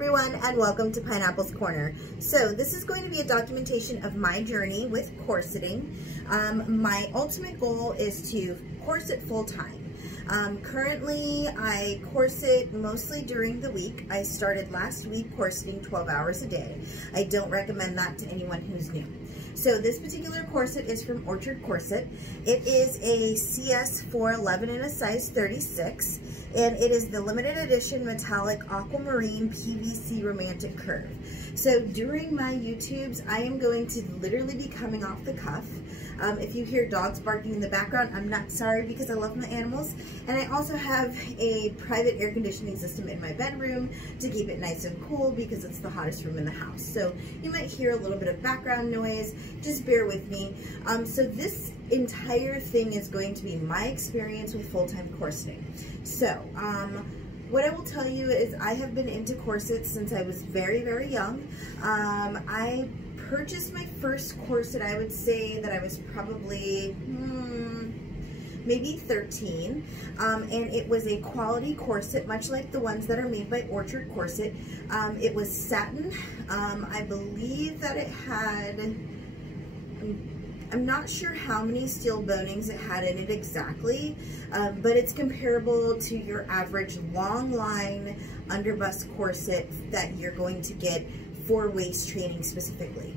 Everyone, and welcome to Pineapple's Corner. So this is going to be a documentation of my journey with corseting. My ultimate goal is to corset full-time. Currently I corset mostly during the week. I started last week corseting 12 hours a day. I don't recommend that to anyone who's new. So this particular corset is from Orchard Corset. It is a CS 411 in a size 36, and it is the limited edition metallic aquamarine PVC romantic curve. So during my YouTubes, I am going to literally be coming off the cuff. If you hear dogs barking in the background, I'm not sorry because I love my animals. And I also have a private air conditioning system in my bedroom to keep it nice and cool because it's the hottest room in the house. So you might hear a little bit of background noise, just bear with me. So this entire thing is going to be my experience with full-time corseting. So what I will tell you is I have been into corsets since I was very, very young. I purchased my first corset, I would say that I was probably maybe 13, and it was a quality corset, much like the ones that are made by Orchard Corset. It was satin. I believe that it had, I'm not sure how many steel bonings it had in it exactly, but it's comparable to your average long line underbust corset that you're going to get for waist training specifically.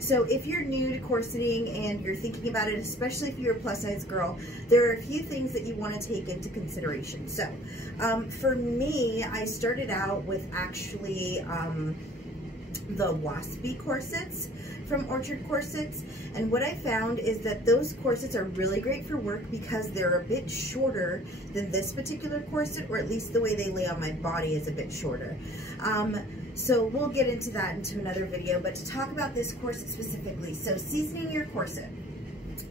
So if you're new to corseting and you're thinking about it, especially if you're a plus size girl, there are a few things that you want to take into consideration. So for me, I started out with actually the waspy corsets from Orchard Corsets, and what I found is that those corsets are really great for work because they're a bit shorter than this particular corset, or at least the way they lay on my body is a bit shorter. So we'll get into that into another video, but to talk about this corset specifically, so seasoning your corset.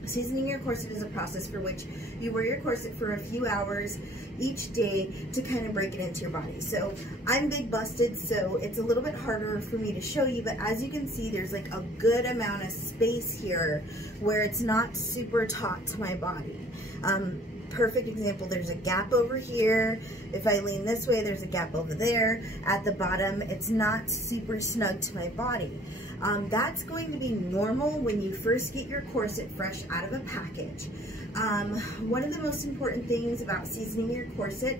Seasoning your corset is a process for which you wear your corset for a few hours each day to kind of break it into your body. So I'm big busted, so it's a little bit harder for me to show you, but as you can see, there's like a good amount of space here where it's not super taut to my body. Perfect example, there's a gap over here. If I lean this way, there's a gap over there. At the bottom, it's not super snug to my body. That's going to be normal when you first get your corset fresh out of a package. One of the most important things about seasoning your corset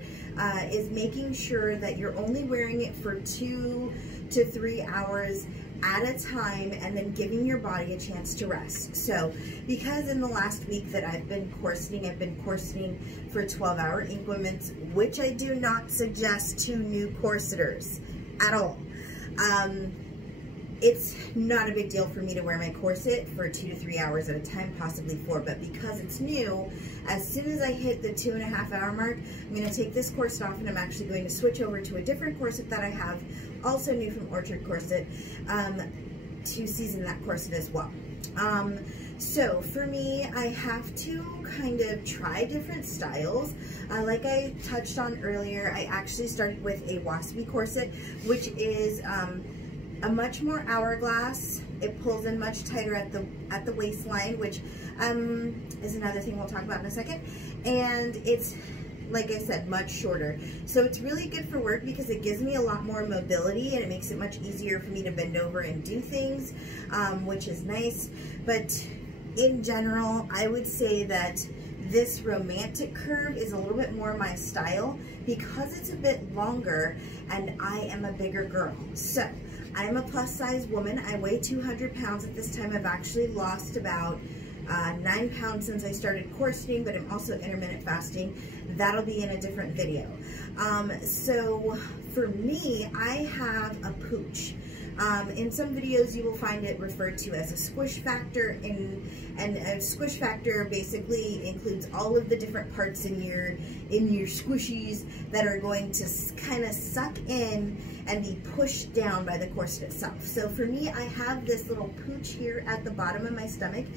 is making sure that you're only wearing it for 2 to 3 hours at a time, and then giving your body a chance to rest. So because in the last week that I've been corseting for 12-hour increments, which I do not suggest to new corseters at all. It's not a big deal for me to wear my corset for 2 to 3 hours at a time, possibly 4, but because it's new, as soon as I hit the 2.5 hour mark, I'm going to take this corset off and I'm actually going to switch over to a different corset that I have, also new from Orchard Corset, to season that corset as well. So for me, I have to kind of try different styles. Like I touched on earlier, I actually started with a waspy corset, which is a much more hourglass. It pulls in much tighter at the waistline, which is another thing we'll talk about in a second. And it's, like I said, much shorter. So it's really good for work because it gives me a lot more mobility and it makes it much easier for me to bend over and do things, which is nice. But in general, I would say that this romantic curve is a little bit more my style because it's a bit longer and I am a bigger girl. So I'm a plus size woman. I weigh 200 pounds at this time. I've actually lost about 9 pounds since I started corseting, but I'm also intermittent fasting. That'll be in a different video. So for me, I have a pooch. In some videos you will find it referred to as a squish factor, and a squish factor basically includes all of the different parts in your squishies that are going to kind of suck in and be pushed down by the corset itself. So for me, I have this little pooch here at the bottom of my stomach,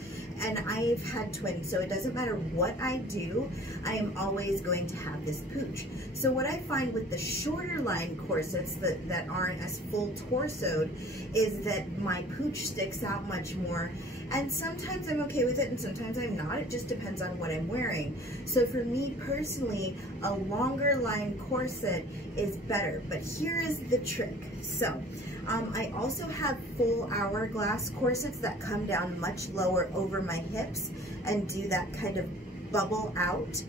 and I've had twins, so it doesn't matter what I do, I am always going to have this pooch. So what I find with the shorter line corsets that aren't as full torsoed is that my pooch sticks out much more, and sometimes I'm okay with it and sometimes I'm not. It just depends on what I'm wearing. So for me personally, a longer line corset is better. But here is the trick. So I also have full hourglass corsets that come down much lower over my hips and do that kind of bubble out.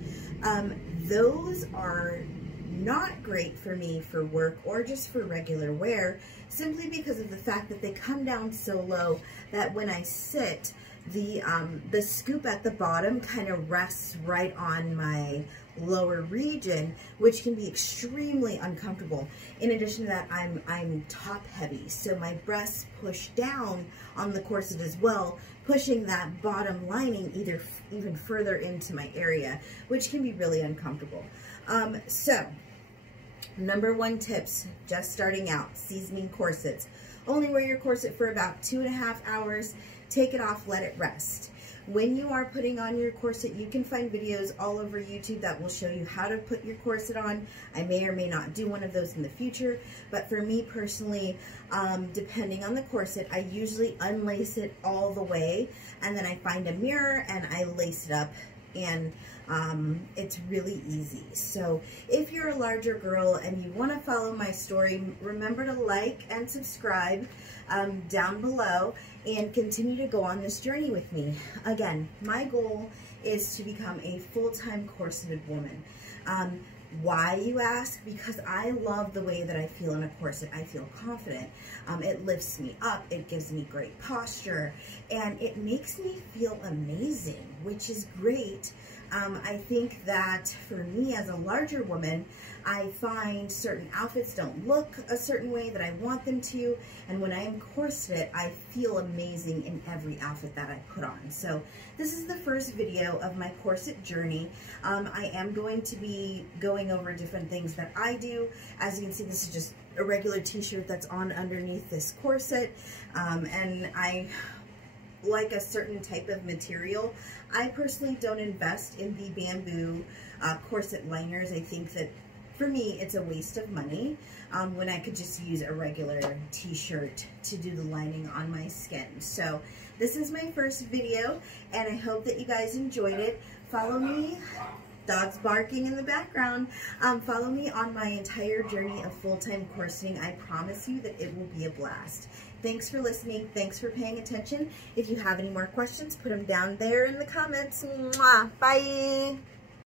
Those are not great for me for work or just for regular wear, simply because of the fact that they come down so low that when I sit, the scoop at the bottom kind of rests right on my lower region, which can be extremely uncomfortable. In addition to that, I'm top heavy, so my breasts push down on the corset as well, pushing that bottom lining even further into my area, which can be really uncomfortable. So number one tips, just starting out, seasoning corsets. Only wear your corset for about 2.5 hours. Take it off, let it rest. When you are putting on your corset, you can find videos all over YouTube that will show you how to put your corset on. I may or may not do one of those in the future, but for me personally, depending on the corset, I usually unlace it all the way, and then I find a mirror and I lace it up, and it's really easy. So if you're a larger girl and you want to follow my story, remember to like and subscribe down below and continue to go on this journey with me. Again, my goal is to become a full-time corseted woman. Why, you ask? Because I love the way that I feel in a corset. I feel confident. It lifts me up. It gives me great posture, and it makes me feel amazing, which is great. I think that for me as a larger woman, I find certain outfits don't look a certain way that I want them to, and when I am corseted, I feel amazing in every outfit that I put on. So this is the first video of my corset journey. I am going to be going over different things that I do. As you can see, this is just a regular t-shirt that's on underneath this corset, and I like a certain type of material. I personally don't invest in the bamboo corset liners. I think that for me it's a waste of money when I could just use a regular t-shirt to do the lining on my skin. So this is my first video, and I hope that you guys enjoyed it. Follow me. Dogs barking in the background. Follow me on my entire journey of full-time corseting. I promise you that it will be a blast. Thanks for listening. Thanks for paying attention. If you have any more questions, put them down there in the comments. Mwah. Bye.